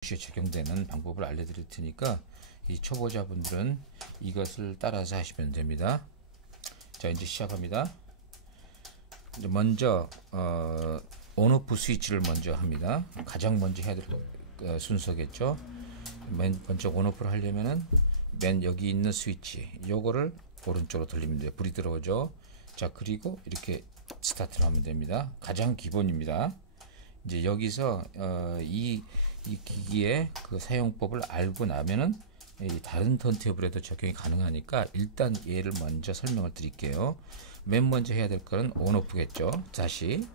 적용되는 방법을 알려드릴 테니까 이 초보자분들은 이것을 따라서 하시면 됩니다. 자, 이제 시작합니다. 먼저 온오프 스위치를 먼저 합니다. 가장 먼저 해야 될 순서겠죠. 먼저 온오프를 하려면은 맨 여기 있는 스위치 요거를 오른쪽으로 돌리면 돼요. 불이 들어오죠. 자, 그리고 이렇게 스타트를 하면 됩니다. 가장 기본입니다. 이제 여기서 이 기기의 그 사용법을 알고 나면은 다른 턴테이블에도 적용이 가능하니까 일단 얘를 먼저 설명을 드릴게요. 맨 먼저 해야 될 거는 온오프겠죠. 다시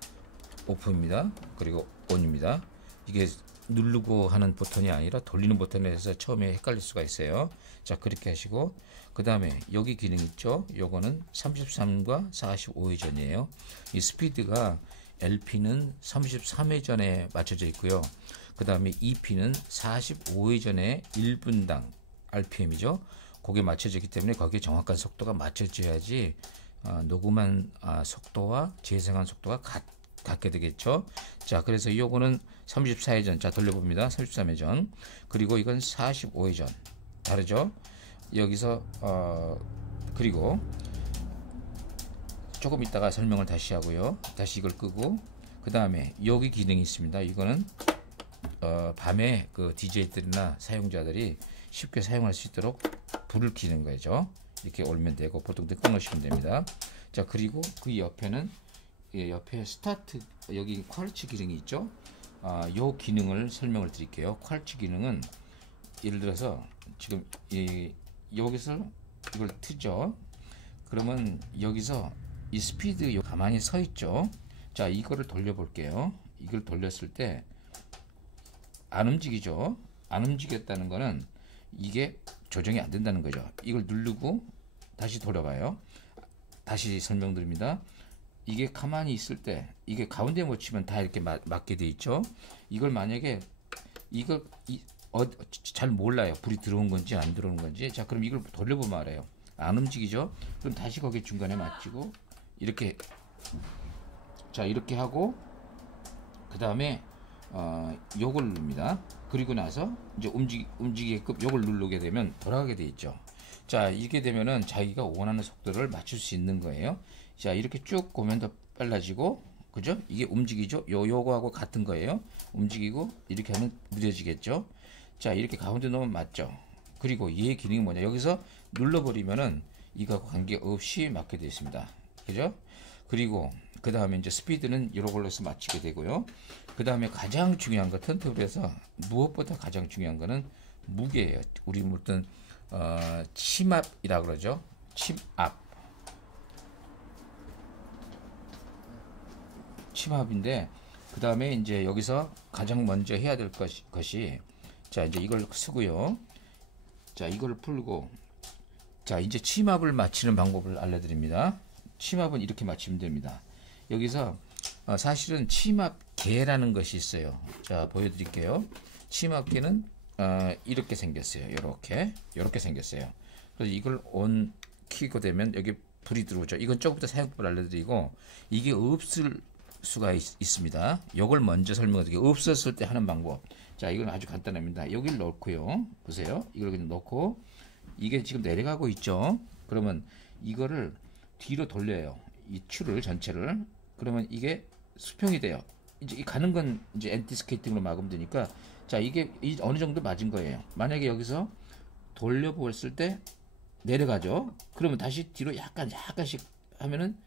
오프입니다. 그리고 온입니다. 이게 누르고 하는 버튼이 아니라 돌리는 버튼에서 처음에 헷갈릴 수가 있어요. 자, 그렇게 하시고 그 다음에 여기 기능 있죠. 요거는 33과 45회전이에요. 이 스피드가 LP는 33회전에 맞춰져 있고요. 그 다음에 EP는 45회전에 1분당 RPM이죠. 그게 맞춰져 있기 때문에 거기에 정확한 속도가 맞춰져야지 녹음한 속도와 재생한 속도가 같게 되겠죠. 자, 그래서 요거는 34회전. 자, 돌려봅니다. 33회전. 그리고 이건 45회전. 다르죠? 여기서 그리고 조금 있다가 설명을 다시 하고요. 다시 이걸 끄고 그 다음에 여기 기능이 있습니다. 이거는 밤에 그 DJ들이나 사용자들이 쉽게 사용할 수 있도록 불을 켜는 거죠. 이렇게 올리면 되고 보통 끊으시면 됩니다. 자, 그리고 그 옆에는 옆에 스타트 여기 쿼르츠 기능이 있죠. 요 기능을 설명을 드릴게요. 쿼르츠 기능은 예를 들어서 지금 여기서 이걸 트죠. 그러면 여기서 이 스피드 가만히 서 있죠. 자, 이거를 돌려 볼게요. 이걸 돌렸을 때 안 움직이죠. 안 움직였다는 거는 이게 조정이 안 된다는 거죠. 이걸 누르고 다시 돌아가요. 다시 설명드립니다. 이게 가만히 있을 때 이게 가운데 못 치면 다 이렇게 맞게 돼 있죠. 이걸 만약에 잘 몰라요. 불이 들어온 건지 안 들어오는 건지. 자, 그럼 이걸 돌려보면 알아요. 안 움직이죠. 그럼 다시 거기 중간에 맞추고 이렇게, 자, 이렇게 하고 그 다음에 요걸 누릅니다. 그리고 나서 이제 움직이게끔 요걸 누르게 되면 돌아가게 돼 있죠. 자, 이렇게 되면은 자기가 원하는 속도를 맞출 수 있는 거예요. 자, 이렇게 쭉 보면 더 빨라지고, 그죠? 이게 움직이죠? 요거하고 같은 거예요. 움직이고 이렇게 하면 느려지겠죠. 자, 이렇게 가운데 놓으면 맞죠. 그리고 얘 기능이 뭐냐? 여기서 눌러버리면은 이거하고 관계없이 맞게 되어 있습니다. 그죠? 그리고 그 다음에 이제 스피드는 이런 걸로 해서 맞추게 되고요. 그 다음에 가장 중요한 거 턴테이블에서 무엇보다 가장 중요한 거는 무게예요. 우리 무슨 침압이라 그러죠. 침압인데 그 다음에 이제 여기서 가장 먼저 해야 될 것이 자, 이제 이걸 쓰고요. 자, 이걸 풀고 자, 이제 침압을 맞추는 방법을 알려드립니다. 침압은 이렇게 맞추면 됩니다. 여기서 사실은 침압계라는 것이 있어요. 자, 보여드릴게요. 침압계는 이렇게 생겼어요. 이렇게 생겼어요. 그래서 이걸 온 키고 되면 여기 불이 들어오죠. 이건 조금부터 사용법을 알려드리고 이게 없을 수가 있습니다. 이걸 먼저 설명드릴게요. 없었을 때 하는 방법. 자, 이건 아주 간단합니다. 여기를 넣고요. 보세요. 이걸 그냥 넣고 이게 지금 내려가고 있죠. 그러면 이거를 뒤로 돌려요. 이 추를 전체를. 그러면 이게 수평이 돼요. 이제 가는 건 이제 엔티스케이팅으로 막으면 되니까 자, 이게 어느 정도 맞은 거예요. 만약에 여기서 돌려보았을 때 내려가죠. 그러면 다시 뒤로 약간씩 하면은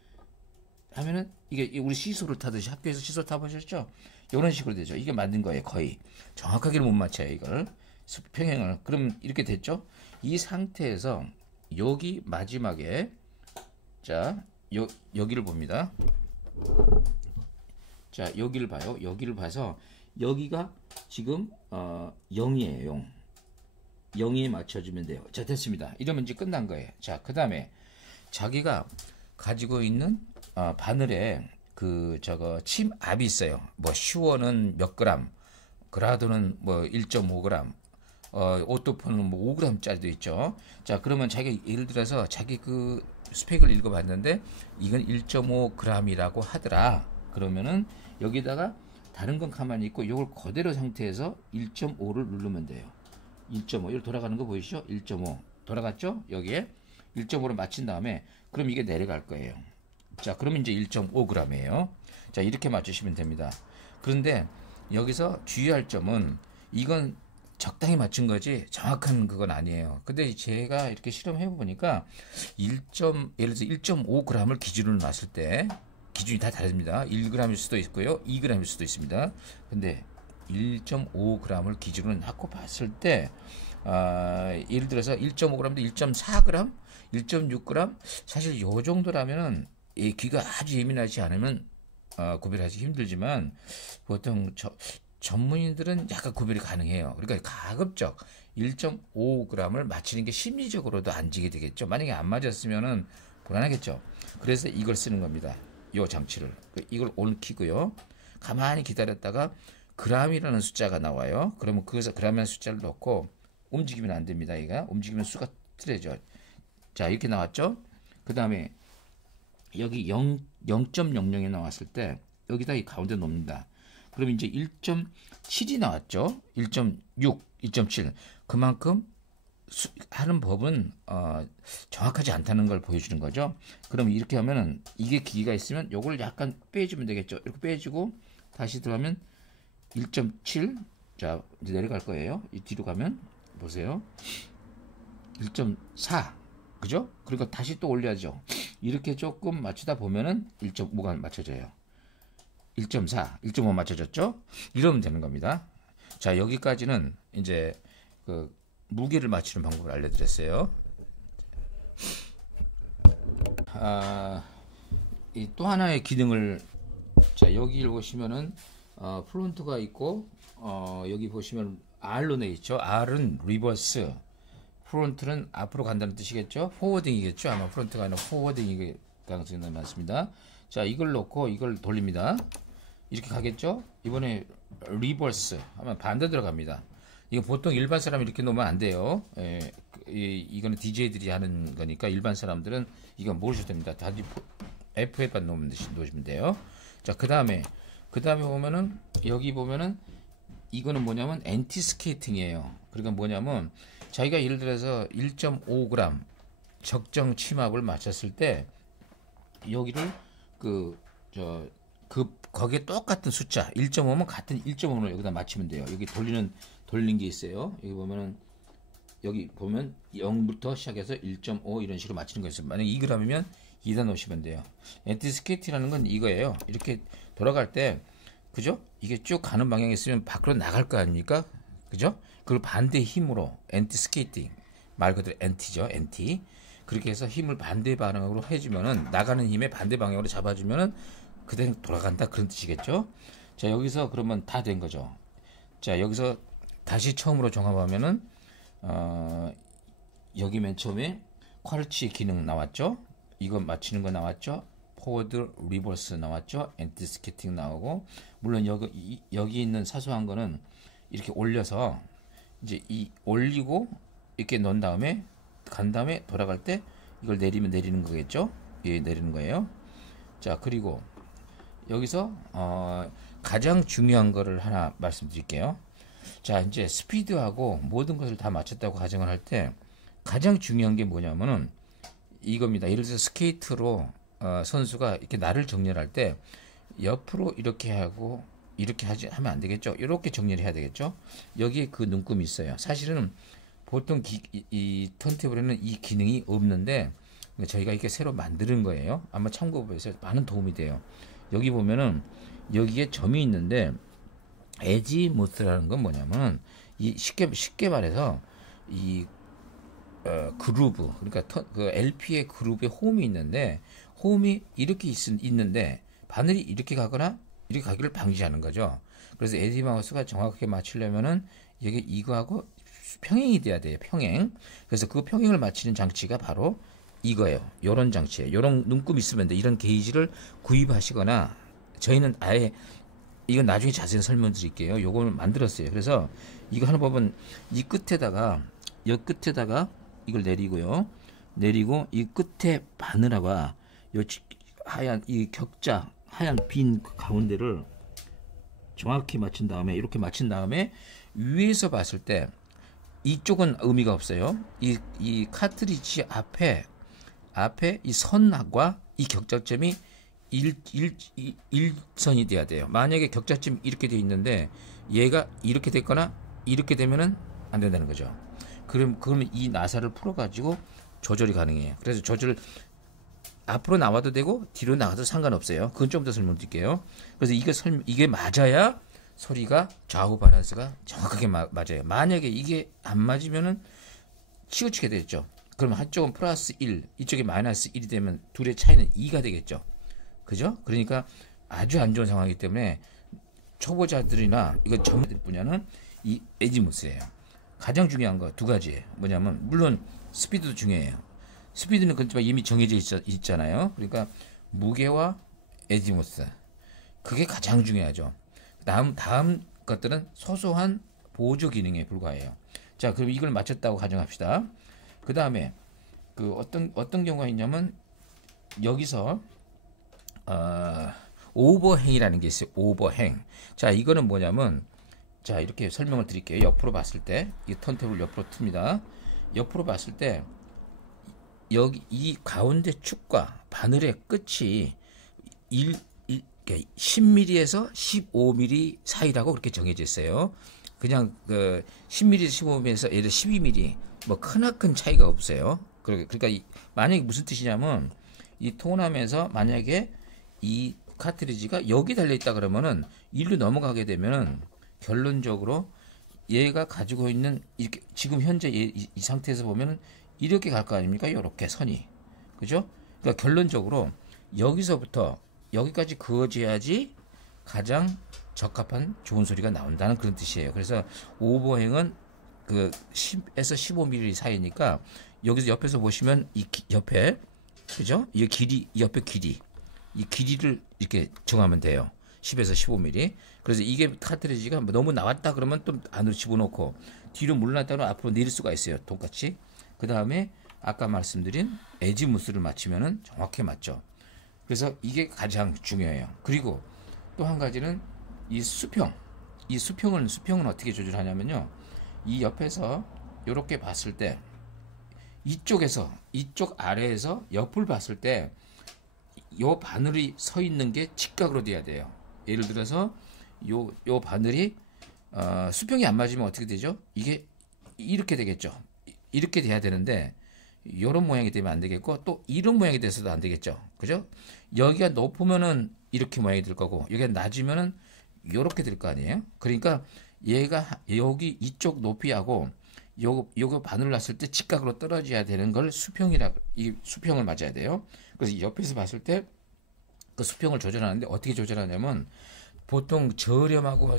이게 우리 시소를 타듯이 학교에서 시소 타보셨죠? 이런 식으로 되죠. 이게 맞는 거예요. 거의 정확하게는 못 맞춰요. 이걸 평행을. 그럼 이렇게 됐죠. 이 상태에서 여기 마지막에 자, 여기를 봅니다. 자, 여기를 봐요. 여기를 봐서 여기가 지금 0이에요. 0에 맞춰주면 돼요. 자, 됐습니다. 이러면 이제 끝난 거예요. 자, 그 다음에 자기가 가지고 있는 바늘에 침압이 있어요. 뭐 슈어는 몇 그램, 그라도는 뭐 1.5g, 오토폰은 뭐 5g짜리도 있죠. 자, 그러면 자기 예를 들어서 자기 그 스펙을 읽어봤는데 이건 1.5g이라고 하더라. 그러면은 여기다가 다른 건 가만히 있고 이걸 그대로 상태에서 1.5를 누르면 돼요. 1.5 여기 돌아가는 거 보이시죠? 1.5 돌아갔죠? 여기에 1.5로 맞춘 다음에 그럼 이게 내려갈 거예요. 자, 그러면 이제 1.5g이에요. 자, 이렇게 맞추시면 됩니다. 그런데 여기서 주의할 점은 이건 적당히 맞춘 거지 정확한 그건 아니에요. 근데 제가 이렇게 실험해 보니까 예를 들어서 1.5g을 기준으로 놨을 때 기준이 다 다릅니다. 1g일 수도 있고요, 2g일 수도 있습니다. 근데 1.5g을 기준으로 놓고 봤을 때 예를 들어서 1.5g도 1.4g, 1.6g 사실 요 정도라면은 이 귀가 아주 예민하지 않으면 구별하기 힘들지만 보통 전문인들은 약간 구별이 가능해요. 그러니까 가급적 1.5g을 맞추는 게 심리적으로도 안지게 되겠죠. 만약에 안 맞았으면은 불안하겠죠. 그래서 이걸 쓰는 겁니다. 요 장치를. 이걸 온 키고요. 가만히 기다렸다가 g이라는 숫자가 나와요. 그러면 거기서 g이라는 숫자를 넣고 움직이면 안 됩니다. 얘가 움직이면 수가 틀려져. 자, 이렇게 나왔죠. 그 다음에 여기 0.00이 나왔을 때 여기다 이 가운데 놓습니다. 그럼 이제 1.7이 나왔죠. 1.6, 2.7 그만큼 하는 법은 정확하지 않다는 걸 보여주는 거죠. 그럼 이렇게 하면은 이게 기기가 있으면 요걸 약간 빼주면 되겠죠. 이렇게 빼주고 다시 들어가면 1.7 자 이제 내려갈 거예요. 이 뒤로 가면 보세요. 1.4 그죠? 그리고 다시 또 올려야죠. 이렇게 조금 맞추다 보면은 1.5가 맞춰져요. 1.4, 1.5 맞춰졌죠? 이러면 되는 겁니다. 자, 여기까지는 이제 그 무게를 맞추는 방법을 알려드렸어요. 이 또 하나의 기능을 자 여기를 보시면은 프론트가 있고 여기 보시면 R로 돼 있죠. R은 리버스, 프론트는 앞으로 간다는 뜻이겠죠. 포워딩이겠죠. 아마 프론트가 아니라 포워딩이 가능성이 많습니다. 자, 이걸 놓고 이걸 돌립니다. 이렇게 가겠죠. 이번에 리버스 하면 반대 들어갑니다. 이거 보통 일반 사람이 이렇게 놓으면 안 돼요. 이거는 DJ들이 하는 거니까 일반 사람들은 이거 모르셔도 됩니다. 다 F에만 놓으시면 돼요. 자, 그 다음에 보면은 여기 보면은 이거는 뭐냐면 엔티 스케이팅이에요. 그러니까 뭐냐면 자기가 예를 들어서 1.5g 적정 치마를 맞췄을 때 여기를 거기에 똑같은 숫자 1.5면 같은 1.5로 여기다 맞추면 돼요. 여기 돌린 게 있어요. 여기 보면은 여기 보면 0부터 시작해서 1.5 이런 식으로 맞추는 거 있어요. 만약 2g이면 2다 놓으시면 돼요. 엔티스케이트라는 건 이거예요. 이렇게 돌아갈 때 그죠? 이게 쭉 가는 방향이 있으면 밖으로 나갈 거 아닙니까? 그죠? 그걸 반대 힘으로 엔티스케이팅 말 그대로 엔티죠. 엔티 그렇게 해서 힘을 반대 방향으로 해주면은 나가는 힘의 반대 방향으로 잡아주면은 그대로 돌아간다 그런 뜻이겠죠. 자, 여기서 그러면 다 된 거죠. 자, 여기서 다시 처음으로 종합하면은 여기 맨 처음에 퀄리티 기능 나왔죠. 이거 맞추는 거 나왔죠. 포워드 리버스 나왔죠. 엔티스케이팅 나오고 물론 여기 있는 사소한 거는 이렇게 올려서 이제 올리고 이렇게 넣은 다음에 간 다음에 돌아갈 때 이걸 내리면 내리는 거겠죠. 예, 내리는 거예요. 자, 그리고 여기서 가장 중요한 거를 하나 말씀드릴게요. 자, 이제 스피드하고 모든 것을 다 맞췄다고 가정을 할 때 가장 중요한 게 뭐냐면은 이겁니다. 예를 들어서 스케이트로 선수가 이렇게 날을 정렬할 때 옆으로 이렇게 하고 이렇게 하면 안 되겠죠. 이렇게 정렬을 해야 되겠죠. 여기에 그 눈금이 있어요. 사실은 보통 이 턴테이블에는 이 기능이 없는데 저희가 이렇게 새로 만드는 거예요. 아마 참고해서 많은 도움이 돼요. 여기 보면은 여기에 점이 있는데 에지무스라는 건 뭐냐면 이 쉽게 말해서 이 그루브 그러니까 그 LP의 그루브에 홈이 있는데 홈이 이렇게 있는데 바늘이 이렇게 가거나 이렇게 가기를 방지하는 거죠. 그래서 에디 마우스가 정확하게 맞추려면은 여기 이거하고 평행이 돼야 돼요. 평행. 그래서 그 평행을 맞추는 장치가 바로 이거예요. 요런 장치예요. 요런 눈금 있으면 돼. 이런 게이지를 구입하시거나 저희는 아예 이건 나중에 자세히 설명드릴게요. 요걸 만들었어요. 그래서 이거 하는 법은 이 끝에다가 이걸 내리고요. 내리고 이 끝에 바늘하고 요 하얀 이 격자 하얀 빈 가운데를 정확히 맞춘 다음에 이렇게 맞춘 다음에 위에서 봤을 때 이쪽은 의미가 없어요. 이 카트리지 앞에 이 선과 이 격자점이 일선이 돼야 돼요. 만약에 격자점이 이렇게 돼 있는데 얘가 이렇게 됐거나 이렇게 되면은 안 된다는 거죠. 그러면 이 나사를 풀어 가지고 조절이 가능해요. 그래서 조절 앞으로 나와도 되고 뒤로 나가도 상관없어요. 그건 좀 더 설명드릴게요. 그래서 이게 맞아야 소리가 좌우 밸런스가 정확하게 맞아요. 만약에 이게 안 맞으면은 치우치게 되겠죠. 그럼 한쪽은 플러스 1, 이쪽이 마이너스 1이 되면 둘의 차이는 2가 되겠죠. 그죠? 그러니까 아주 안 좋은 상황이기 때문에 초보자들이나 이건 전문들 분야는 이 에지무스예요. 가장 중요한 거 두 가지예요. 뭐냐면 물론 스피드도 중요해요. 스피드는 그렇지만 이미 정해져 있잖아요. 그러니까 무게와 에지무스 그게 가장 중요하죠. 다음 것들은 소소한 보조 기능에 불과해요. 자, 그럼 이걸 맞췄다고 가정합시다. 그 다음에 그 어떤 경우가 있냐면 여기서 오버행이라는 게 있어요. 오버행. 자, 이거는 뭐냐면 자, 이렇게 설명을 드릴게요. 옆으로 봤을 때 이 턴테이블 옆으로 틉니다. 옆으로 봤을 때 여기 이 가운데 축과 바늘의 끝이 10mm에서 15mm 사이라고 그렇게 정해져 있어요. 그냥 그 10mm에서 15mm에서 예를 12mm 뭐 크나큰 차이가 없어요. 그러니까 만약에 무슨 뜻이냐면 이 통함에서 만약에 이 카트리지가 여기 달려 있다 그러면은 일로 넘어가게 되면은 결론적으로 얘가 가지고 있는 이렇게 지금 현재 이 상태에서 보면은 이렇게 갈 거 아닙니까? 이렇게 선이. 그죠? 그러니까 결론적으로 여기서부터 여기까지 그어져야지 가장 적합한 좋은 소리가 나온다는 그런 뜻이에요. 그래서 오버행은 그 10에서 15mm 사이니까 여기서 옆에서 보시면 이 옆에 그죠? 이 길이 옆에 길이 이 길이를 이렇게 정하면 돼요. 10에서 15mm. 그래서 이게 카트리지가 너무 나왔다 그러면 또 안으로 집어넣고 뒤로 물러났다 그러면 앞으로 내릴 수가 있어요. 똑같이. 그 다음에 아까 말씀드린 에지무스를 맞추면은 정확히 맞죠. 그래서 이게 가장 중요해요. 그리고 또 한 가지는 이 수평. 이 수평은 어떻게 조절하냐면요. 이 옆에서 이렇게 봤을 때 이쪽 아래에서 옆을 봤을 때 요 바늘이 서 있는 게 직각으로 돼야 돼요. 예를 들어서 요 바늘이 수평이 안 맞으면 어떻게 되죠? 이게 이렇게 되겠죠. 이렇게 돼야 되는데 이런 모양이 되면 안 되겠고 또 이런 모양이 돼서도 안 되겠죠. 그죠? 여기가 높으면은 이렇게 모양이 될 거고 여기가 낮으면은 이렇게 될 거 아니에요? 그러니까 얘가 여기 이쪽 높이하고 요거 바늘 놨을 때 직각으로 떨어져야 되는 걸 이 수평을 맞아야 돼요. 그래서 옆에서 봤을 때 그 수평을 조절하는데 어떻게 조절하냐면 보통 저렴하고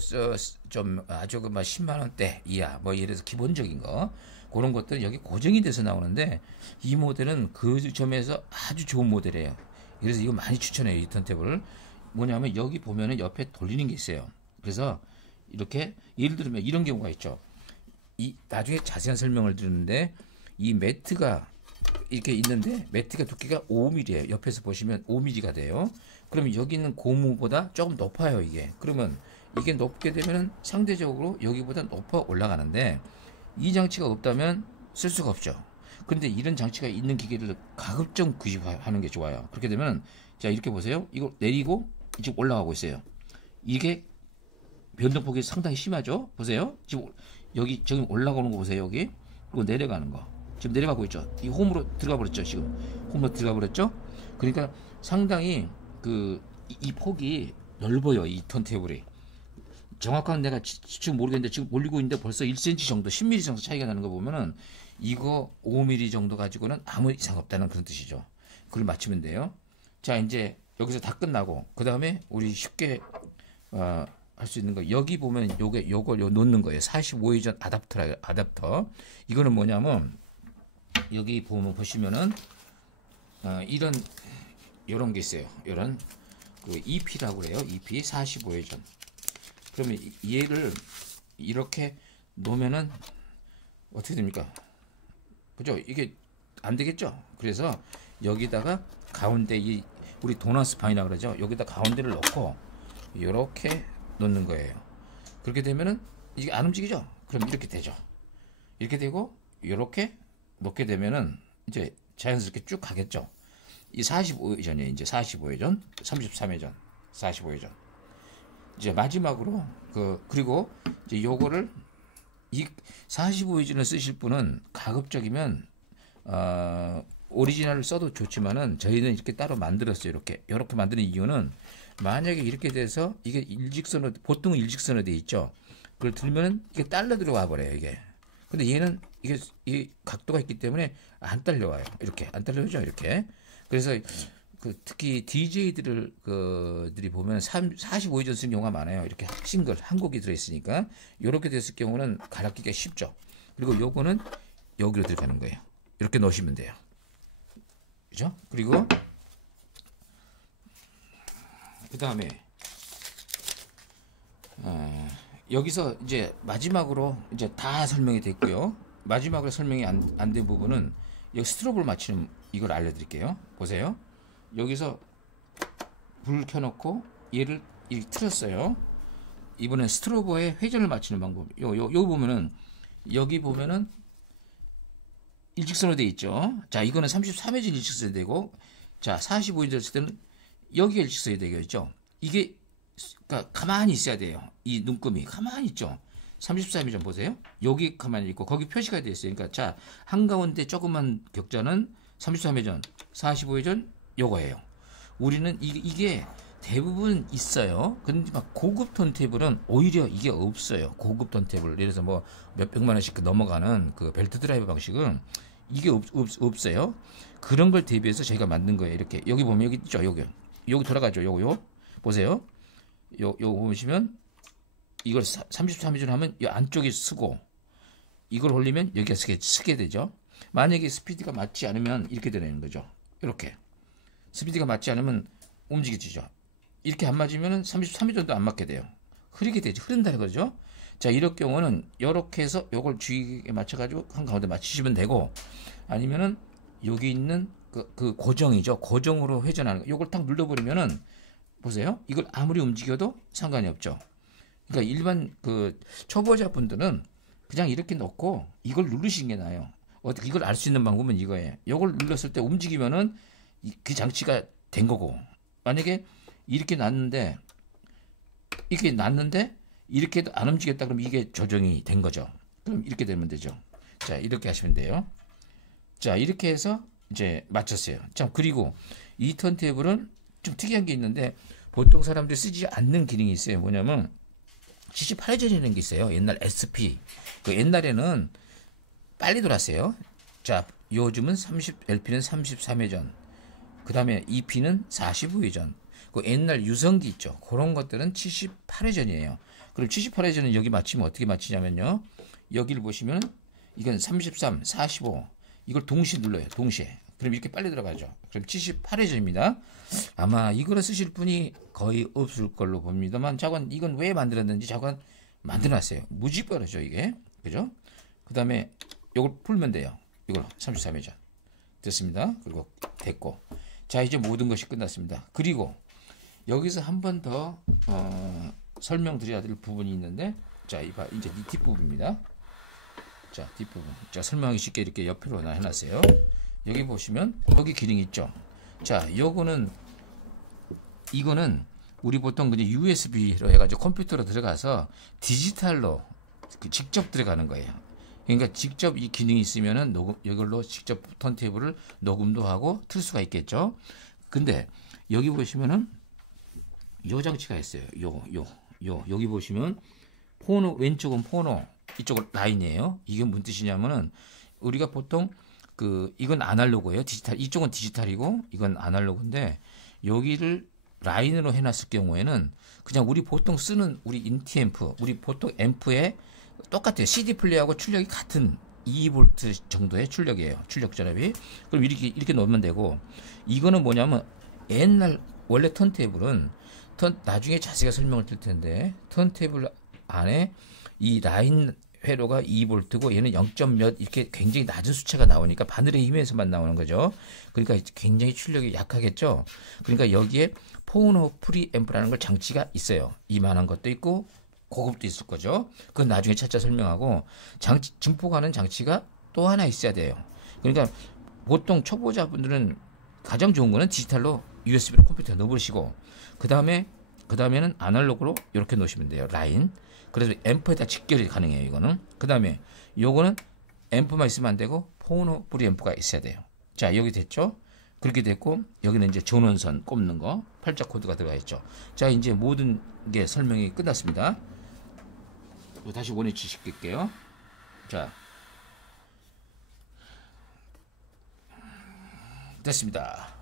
좀 아주 그 10만 원대 이하 뭐 예를 들어서 기본적인 거 그런 것들은 여기 고정이 돼서 나오는데 이 모델은 그 점에서 아주 좋은 모델이에요. 그래서 이거 많이 추천해요. 이 턴테이블을. 뭐냐면 여기 보면은 옆에 돌리는 게 있어요. 그래서 이렇게 예를 들면 이런 경우가 있죠. 이 나중에 자세한 설명을 드리는데 이 매트가 이렇게 있는데 매트가 두께가 5mm예요. 옆에서 보시면 5mm가 돼요. 그러면 여기 있는 고무보다 조금 높아요, 이게. 그러면 이게 높게 되면은 상대적으로 여기보다 높아 올라가는데 이 장치가 없다면 쓸 수가 없죠. 근데 이런 장치가 있는 기계를 가급적 구입하는 게 좋아요. 그렇게 되면 자, 이렇게 보세요. 이거 내리고 지금 올라가고 있어요. 이게 변동폭이 상당히 심하죠. 보세요. 지금 올라가는 거 보세요. 여기. 그리고 내려가는 거. 지금 내려가고 있죠. 이 홈으로 들어가 버렸죠. 지금 홈으로 들어가 버렸죠. 그러니까 상당히 이 폭이 넓어요. 이 턴테이블이. 정확한 내가 지금 모르겠는데 지금 올리고 있는데 벌써 1cm 정도, 10mm 정도 차이가 나는 거 보면은 이거 5mm 정도 가지고는 아무 이상 없다는 그런 뜻이죠. 그걸 맞추면 돼요. 자, 이제 여기서 다 끝나고 그 다음에 우리 쉽게 할 수 있는 거 여기 보면 요걸 놓는 거예요. 45회전 아답터. 이거는 뭐냐면 여기 보시면은 이런 게 있어요. 이런 그 EP라고 그래요. EP 45회전. 그러면 얘를 이렇게 놓으면은 어떻게 됩니까? 그죠? 이게 안 되겠죠? 그래서 여기다가 가운데 우리 도넛 스파이나 그러죠? 여기다 가운데를 넣고 이렇게 놓는 거예요. 그렇게 되면은 이게 안 움직이죠. 그럼 이렇게 되죠. 이렇게 되고 이렇게 놓게 되면은 이제 자연스럽게 쭉 가겠죠. 이 45회전이에요. 이제 45회전, 33회전, 45회전. 이제 마지막으로 그리고 이제 요거를 이 45회전을 쓰실 분은 가급적이면 오리지널을 써도 좋지만은 저희는 이렇게 따로 만들었어요. 이렇게 만드는 이유는 만약에 이렇게 돼서 이게 일직선으로 보통은 일직선으로 돼 있죠. 그걸 들면은 이게 딸려 들어와 버려요. 이게. 근데 얘는 이게 각도가 있기 때문에 안 딸려와요. 이렇게 안 딸려오죠. 이렇게. 그래서 특히 DJ들이 보면 45회전 쓰는 경우가 많아요. 이렇게 싱글 한 곡이 들어있으니까 이렇게 됐을 경우는 갈아끼기가 쉽죠. 그리고 요거는 여기로 들어가는 거예요. 이렇게 넣으시면 돼요. 그죠? 그리고 그 다음에 여기서 이제 마지막으로 이제 다 설명이 됐고요. 마지막으로 설명이 안 된 부분은 여기 스트로브를 맞추는 이걸 알려드릴게요. 보세요. 여기서 불 켜놓고 얘를 이렇게 틀었어요. 이번엔 스트로브의 회전을 맞추는 방법. 요 보면은 여기 보면은 일직선으로 되어 있죠. 자, 이거는 33회전 일직선이 되고, 자, 45회전 했을 때는 여기가 일직선이 되겠죠. 이게 그러니까 가만히 있어야 돼요. 이 눈금이 가만히 있죠. 33회전 보세요. 여기 가만히 있고 거기 표시가 되어 있어요. 그러니까 자, 한가운데 조그만 격자는 33회전, 45회전 요거예요. 우리는 이게 대부분 있어요. 근데 막 고급 턴테이블은 오히려 이게 없어요. 고급 턴테이블. 예를 들어서 뭐 몇백만 원씩 넘어가는 그 벨트 드라이브 방식은 이게 없어요. 그런 걸 대비해서 저희가 만든 거예요. 이렇게 여기 보면 여기 있죠. 여기 돌아가죠. 요거 보세요. 요거 보시면 이걸 33회전 하면 이 안쪽에 쓰고 이걸 올리면 여기가 쓰게 되죠. 만약에 스피드가 맞지 않으면 이렇게 되는 거죠. 이렇게 스피드가 맞지 않으면 움직여지죠. 이렇게 안 맞으면 33회전도 안 맞게 돼요. 흐르게 되죠. 흐른다는 거죠. 자, 이럴 경우는 이렇게 해서 요걸 주의에 맞춰가지고 한가운데 맞추시면 되고, 아니면은 여기 있는 그 고정이죠. 고정으로 회전하는 거. 요걸 딱 눌러버리면은 보세요. 이걸 아무리 움직여도 상관이 없죠. 그러니까 일반 초보자분들은 그냥 이렇게 놓고 이걸 누르시는 게 나아요. 어떻게 이걸 알 수 있는 방법은 이거예요. 이걸 눌렀을 때 움직이면은 그 장치가 된 거고, 만약에 이렇게 놨는데 이렇게도 안 움직였다 그러면 이게 조정이 된 거죠. 그럼 이렇게 되면 되죠. 자, 이렇게 하시면 돼요. 자, 이렇게 해서 이제 맞췄어요. 자, 그리고 이 턴테이블은 좀 특이한 게 있는데 보통 사람들이 쓰지 않는 기능이 있어요. 뭐냐면 78회전이라는 게 있어요. 옛날 SP. 옛날에는 빨리 돌았어요. 자, 요즘은 LP는 33회전. 그 다음에 EP는 45회전. 그 옛날 유성기 있죠. 그런 것들은 78회전이에요. 그럼 78회전은 여기 맞추면 어떻게 맞추냐면요. 여기를 보시면 이건 33, 45 이걸 동시에 눌러요. 동시에. 그럼 이렇게 빨리 들어가죠. 그럼 78회전입니다. 아마 이거를 쓰실 분이 거의 없을 걸로 봅니다만 저건 이건 왜 만들었는지 저건 만들어놨어요. 무지 빠르죠 이게. 그죠? 그 다음에 이걸 풀면 돼요. 이걸 33회전. 됐습니다. 그리고 됐고. 자, 이제 모든 것이 끝났습니다. 그리고 여기서 한 번 더 설명드려야 될 부분이 있는데, 자, 이제 이 뒷부분입니다. 자, 뒷부분. 자, 설명하기 쉽게 이렇게 옆으로 해놨어요. 여기 보시면 여기 기능이 있죠. 자, 이거는 우리 보통 그냥 USB로 해가지고 컴퓨터로 들어가서 디지털로 직접 들어가는 거예요. 그러니까 직접 이 기능이 있으면은 이걸로 직접 턴테이블을 녹음도 하고 틀 수가 있겠죠. 근데 여기 보시면은 요 장치가 있어요. 여기 보시면 포노, 왼쪽은 포노, 이쪽은 라인이에요. 이게 무슨 뜻이냐면은 우리가 보통 이건 아날로그예요. 디지털. 이쪽은 디지털이고 이건 아날로그인데 여기를 라인으로 해놨을 경우에는 그냥 우리 보통 쓰는 우리 인티 앰프, 우리 보통 앰프에 똑같아요. CD 플레이하고 출력이 같은 2V 정도의 출력이에요. 출력 전압이. 그럼 이렇게 놓으면 되고, 이거는 뭐냐면 옛날 원래 턴테이블은 나중에 자세히 설명을 드릴 텐데 턴테이블 안에 이 라인 회로가 2V고 얘는 0. 몇 이렇게 굉장히 낮은 수치가 나오니까 바늘의 힘에서만 나오는 거죠. 그러니까 굉장히 출력이 약하겠죠. 그러니까 여기에 포너 프리앰프라는 걸 장치가 있어요. 이만한 것도 있고 고급도 있을 거죠. 그건 나중에 차차 설명하고 증폭하는 장치가 또 하나 있어야 돼요. 그러니까 보통 초보자분들은 가장 좋은 거는 디지털로 USB로 컴퓨터에 넣어보시고 그다음에는 아날로그로 이렇게 놓으시면 돼요. 라인. 그래서 앰프에다 직결이 가능해요. 이거는. 그다음에 요거는 앰프만 있으면 안 되고 포너 프리앰프가 있어야 돼요. 자, 여기 됐죠? 그렇게 됐고 여기는 이제 전원선 꼽는 거 팔자 코드가 들어가 있죠. 자, 이제 모든 게 설명이 끝났습니다. 다시 원위치 시킬게요. 자, 됐습니다.